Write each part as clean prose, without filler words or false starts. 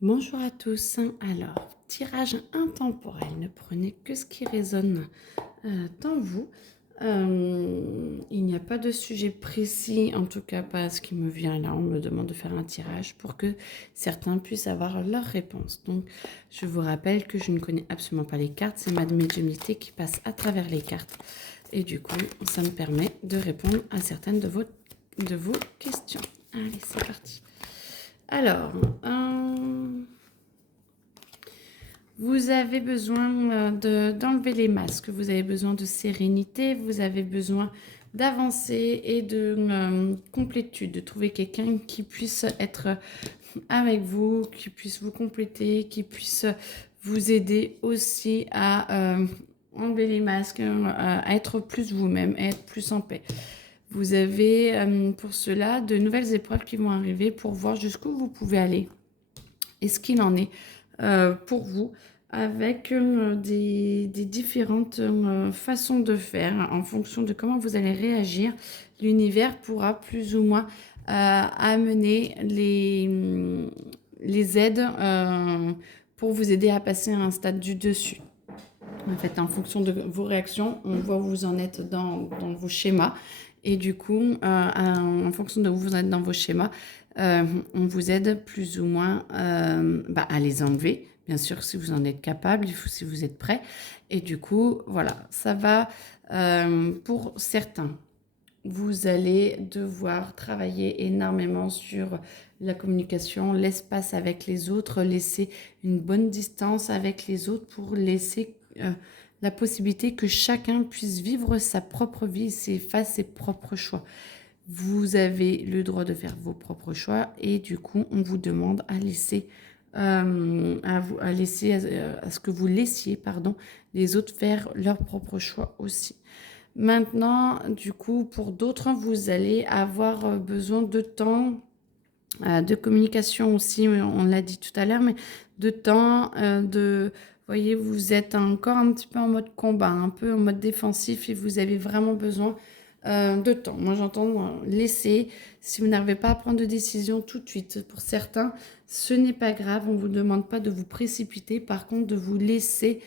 Bonjour à tous. Alors, tirage intemporel. Ne prenez que ce qui résonne en vous. Il n'y a pas de sujet précis, en tout cas pas ce qui me vient là. On me demande de faire un tirage pour que certains puissent avoir leur réponse. Donc, je vous rappelle que je ne connais absolument pas les cartes. C'est ma médiumnité qui passe à travers les cartes. Et du coup, ça me permet de répondre à certaines de vos questions. Allez, c'est parti. Alors, vous avez besoin d'enlever les masques, vous avez besoin de sérénité, vous avez besoin d'avancer et de complétude, de trouver quelqu'un qui puisse être avec vous, qui puisse vous compléter, qui puisse vous aider aussi à enlever les masques, à être plus vous-même, à être plus en paix. Vous avez pour cela de nouvelles épreuves qui vont arriver pour voir jusqu'où vous pouvez aller et ce qu'il en est pour vous avec des différentes façons de faire en fonction de comment vous allez réagir. L'univers pourra plus ou moins amener les aides pour vous aider à passer à un stade du dessus. En fait, en fonction de vos réactions, on voit où vous en êtes dans vos schémas. Et du coup, en fonction de où vous êtes dans vos schémas, on vous aide plus ou moins à les enlever. Bien sûr, si vous en êtes capable, si vous êtes prêt. Et du coup, voilà, ça va pour certains. Vous allez devoir travailler énormément sur la communication, l'espace avec les autres, laisser une bonne distance avec les autres pour laisser la possibilité que chacun puisse vivre sa propre vie, faire ses propres choix. Vous avez le droit de faire vos propres choix et du coup, on vous demande à laisser à ce que vous laissiez les autres faire leurs propres choix aussi. Maintenant, du coup, pour d'autres, vous allez avoir besoin de temps, de communication aussi, on l'a dit tout à l'heure, mais de temps, voyez, vous êtes encore un petit peu en mode combat, un peu en mode défensif et vous avez vraiment besoin de temps. Moi, j'entends laisser, si vous n'arrivez pas à prendre de décision tout de suite, pour certains, ce n'est pas grave, on ne vous demande pas de vous précipiter, par contre, de vous laisser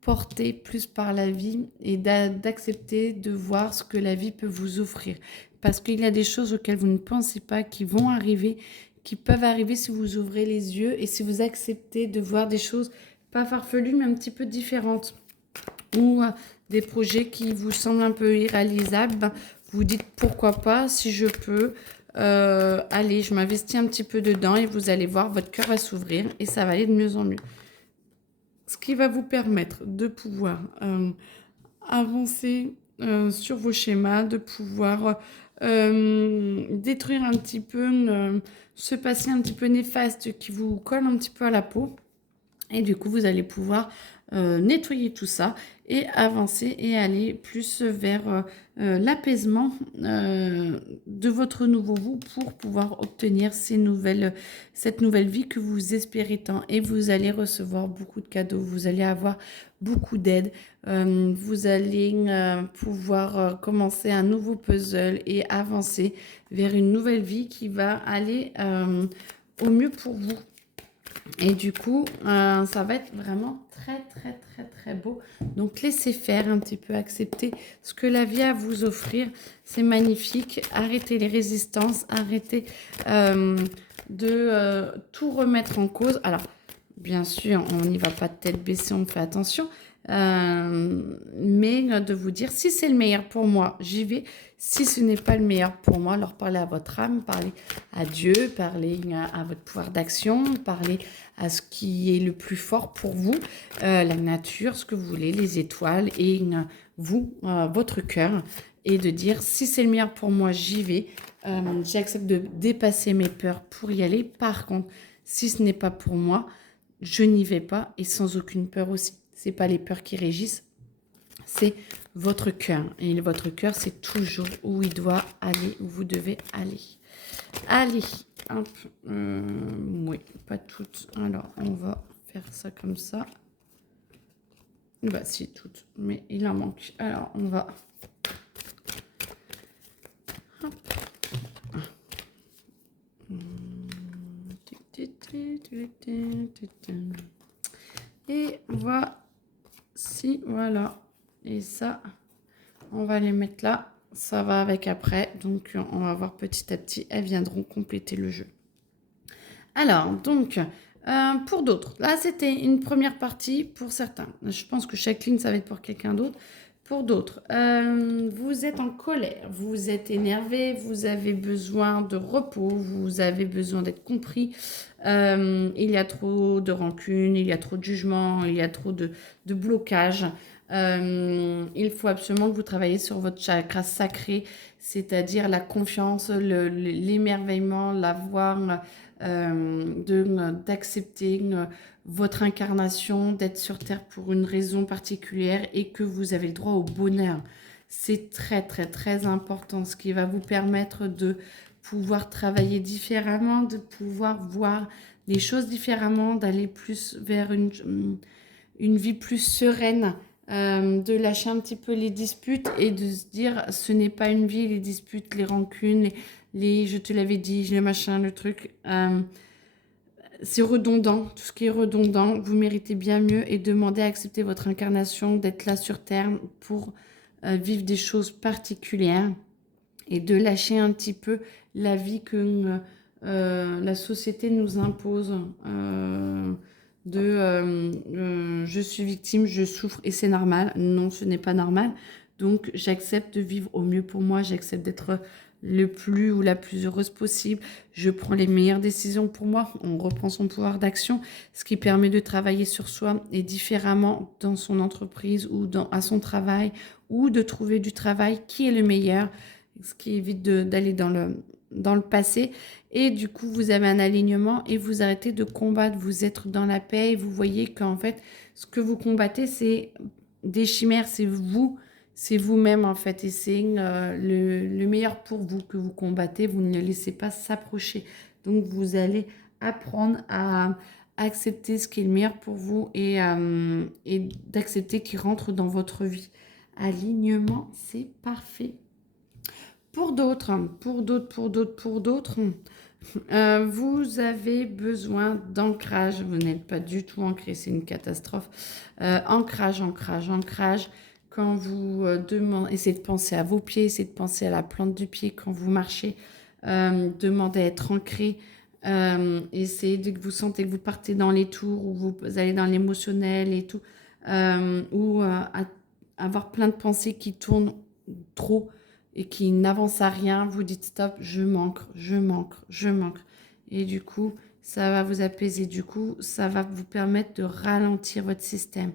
porter plus par la vie et d'accepter de voir ce que la vie peut vous offrir. Parce qu'il y a des choses auxquelles vous ne pensez pas qui vont arriver, qui peuvent arriver si vous ouvrez les yeux et si vous acceptez de voir des choses pas farfelues mais un petit peu différentes. Ou des projets qui vous semblent un peu irréalisables, vous dites pourquoi pas, si je peux, allez, je m'investis un petit peu dedans et vous allez voir, votre cœur va s'ouvrir et ça va aller de mieux en mieux. Ce qui va vous permettre de pouvoir avancer sur vos schémas, de pouvoir détruire un petit peu ce passé un petit peu néfaste qui vous colle un petit peu à la peau. Et du coup, vous allez pouvoir nettoyer tout ça et avancer et aller plus vers l'apaisement de votre nouveau vous pour pouvoir obtenir cette nouvelle vie que vous espérez tant. Et vous allez recevoir beaucoup de cadeaux, vous allez avoir beaucoup d'aide, vous allez pouvoir commencer un nouveau puzzle et avancer vers une nouvelle vie qui va aller au mieux pour vous. Et du coup, ça va être vraiment très, très, très, très beau. Donc, laissez faire un petit peu, accepter ce que la vie a à vous offrir. C'est magnifique. Arrêtez les résistances, arrêtez de tout remettre en cause. Alors, bien sûr, on n'y va pas de tête baissée, on fait attention. Mais de vous dire, si c'est le meilleur pour moi, j'y vais. Si ce n'est pas le meilleur pour moi, alors parlez à votre âme, parlez à Dieu, parlez à votre pouvoir d'action, parlez à ce qui est le plus fort pour vous, la nature, ce que vous voulez, les étoiles et vous, votre cœur. Et de dire, si c'est le meilleur pour moi, j'y vais. J'accepte de dépasser mes peurs pour y aller. Par contre, si ce n'est pas pour moi, je n'y vais pas et sans aucune peur aussi. C'est pas les peurs qui régissent, c'est votre cœur. Et votre cœur, c'est toujours où il doit aller, où vous devez aller. Allez, hop. Oui, pas toutes. Alors, on va faire ça comme ça. Bah, si, toutes. Mais il en manque. Alors, on va... Hop. Tic, tic. Et voici, voilà. Et ça, on va les mettre là. Ça va avec après. Donc, on va voir petit à petit. Elles viendront compléter le jeu. Alors, donc, pour d'autres, là, c'était une première partie pour certains. Je pense que chaque ligne, ça va être pour quelqu'un d'autre. Pour d'autres, vous êtes en colère, vous êtes énervé, vous avez besoin de repos, vous avez besoin d'être compris. Il y a trop de rancune, il y a trop de jugement, il y a trop de blocage. Il faut absolument que vous travaillez sur votre chakra sacré, c'est-à-dire la confiance, l'émerveillement, l'avoir d'accepter votre incarnation, d'être sur Terre pour une raison particulière et que vous avez le droit au bonheur. C'est très, très, très important, ce qui va vous permettre de pouvoir travailler différemment, de pouvoir voir les choses différemment, d'aller plus vers une vie plus sereine, de lâcher un petit peu les disputes et de se dire ce n'est pas une vie, les disputes, les rancunes, les je te l'avais dit, le machin, le truc. C'est redondant, tout ce qui est redondant, vous méritez bien mieux et demandez à accepter votre incarnation, d'être là sur Terre pour vivre des choses particulières et de lâcher un petit peu la vie que la société nous impose. Je suis victime, je souffre et c'est normal. Non, ce n'est pas normal. Donc, j'accepte de vivre au mieux pour moi. J'accepte d'être le plus ou la plus heureuse possible. Je prends les meilleures décisions pour moi. On reprend son pouvoir d'action, ce qui permet de travailler sur soi et différemment dans son entreprise ou à son travail ou de trouver du travail qui est le meilleur, ce qui évite d'aller dans le passé. Et du coup, vous avez un alignement et vous arrêtez de combattre. Vous êtes dans la paix et vous voyez qu'en fait, ce que vous combattez, c'est des chimères, c'est vous-même en fait. Et c'est le meilleur pour vous que vous combattez. Vous ne le laissez pas s'approcher. Donc, vous allez apprendre à accepter ce qui est le meilleur pour vous et d'accepter qu'il rentre dans votre vie. Alignement, c'est parfait. Pour d'autres, vous avez besoin d'ancrage. Vous n'êtes pas du tout ancré, c'est une catastrophe. Ancrage. Quand vous essayez de penser à vos pieds, essayez de penser à la plante du pied quand vous marchez. Demandez à être ancré. Essayez dès que vous sentez que vous partez dans les tours ou vous allez dans l'émotionnel et tout. Ou avoir plein de pensées qui tournent trop et qui n'avance à rien, vous dites stop, je manque. Et du coup, ça va vous apaiser. Du coup, ça va vous permettre de ralentir votre système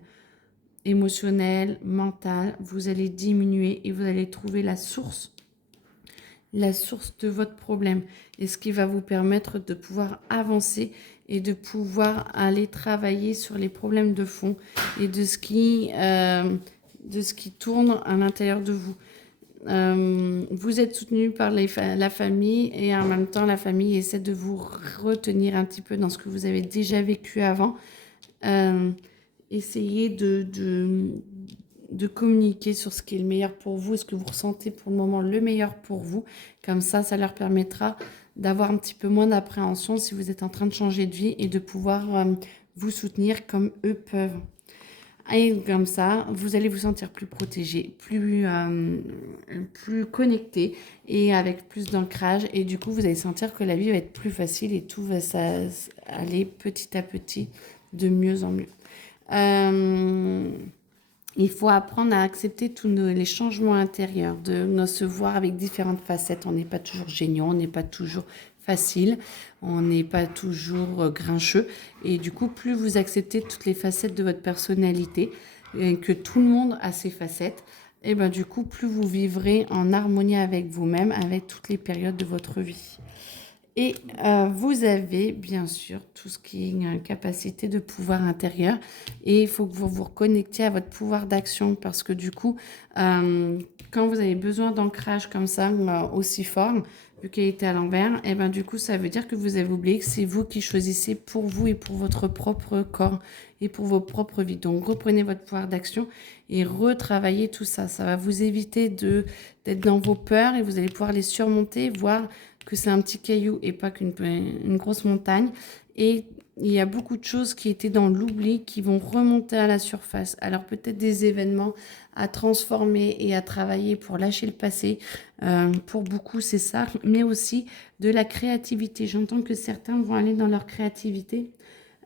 émotionnel, mental. Vous allez diminuer et vous allez trouver la source de votre problème. Et ce qui va vous permettre de pouvoir avancer et de pouvoir aller travailler sur les problèmes de fond et de ce qui tourne à l'intérieur de vous. Vous êtes soutenu par la famille et en même temps la famille essaie de vous retenir un petit peu dans ce que vous avez déjà vécu avant. Essayez de communiquer sur ce qui est le meilleur pour vous, ce que vous ressentez pour le moment le meilleur pour vous. Comme ça leur permettra d'avoir un petit peu moins d'appréhension si vous êtes en train de changer de vie et de pouvoir vous soutenir comme eux peuvent. Et comme ça, vous allez vous sentir plus protégé, plus connecté et avec plus d'ancrage. Et du coup, vous allez sentir que la vie va être plus facile et tout va aller petit à petit de mieux en mieux. Il faut apprendre à accepter tous les changements intérieurs, de se voir avec différentes facettes. On n'est pas toujours génial, on n'est pas toujours facile, on n'est pas toujours grincheux. Et du coup, plus vous acceptez toutes les facettes de votre personnalité, et que tout le monde a ses facettes, et ben du coup, plus vous vivrez en harmonie avec vous-même, avec toutes les périodes de votre vie. Et vous avez bien sûr tout ce qui est une capacité de pouvoir intérieur. Et il faut que vous vous reconnectiez à votre pouvoir d'action parce que du coup, quand vous avez besoin d'ancrage comme ça, aussi fort, vu qu'il était à l'envers, et ben du coup, ça veut dire que vous avez oublié que c'est vous qui choisissez pour vous et pour votre propre corps et pour vos propres vies. Donc, reprenez votre pouvoir d'action et retravaillez tout ça. Ça va vous éviter d'être dans vos peurs et vous allez pouvoir les surmonter, voir que c'est un petit caillou et pas qu'une grosse montagne. et il y a beaucoup de choses qui étaient dans l'oubli qui vont remonter à la surface. Alors peut-être des événements à transformer et à travailler pour lâcher le passé. Pour beaucoup, c'est ça, mais aussi de la créativité. J'entends que certains vont aller dans leur créativité,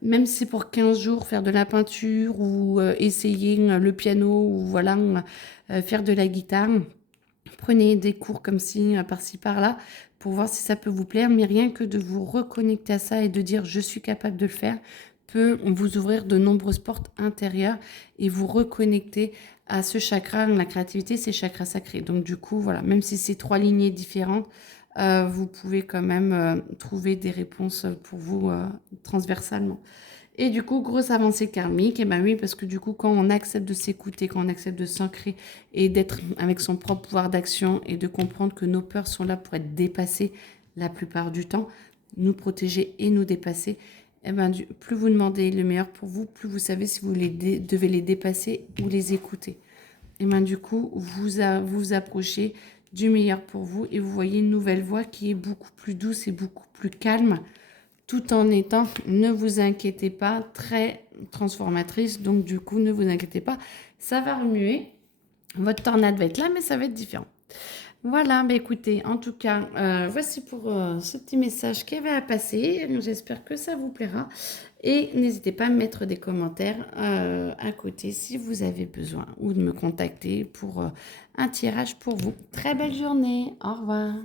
même si c'est pour 15 jours, faire de la peinture ou essayer le piano ou voilà, faire de la guitare. Prenez des cours comme ci, par-ci, par-là, pour voir si ça peut vous plaire. Mais rien que de vous reconnecter à ça et de dire je suis capable de le faire, peut vous ouvrir de nombreuses portes intérieures et vous reconnecter à ce chakra. La créativité, c'est chakra sacré. Donc du coup, voilà, même si c'est 3 lignées différentes, vous pouvez quand même trouver des réponses pour vous transversalement. Et du coup, grosse avancée karmique, et ben oui, parce que du coup, quand on accepte de s'écouter, quand on accepte de s'ancrer et d'être avec son propre pouvoir d'action et de comprendre que nos peurs sont là pour être dépassées la plupart du temps, nous protéger et nous dépasser, et ben plus vous demandez le meilleur pour vous, plus vous savez si vous devez les dépasser ou les écouter. Et ben du coup, vous approchez du meilleur pour vous et vous voyez une nouvelle voie qui est beaucoup plus douce et beaucoup plus calme tout en étant, ne vous inquiétez pas, très transformatrice. Donc, du coup, ne vous inquiétez pas, ça va remuer. Votre tornade va être là, mais ça va être différent. Voilà, bah écoutez, en tout cas, voici pour ce petit message qui avait à passer. J'espère que ça vous plaira. Et n'hésitez pas à me mettre des commentaires à côté si vous avez besoin ou de me contacter pour un tirage pour vous. Très belle journée. Au revoir.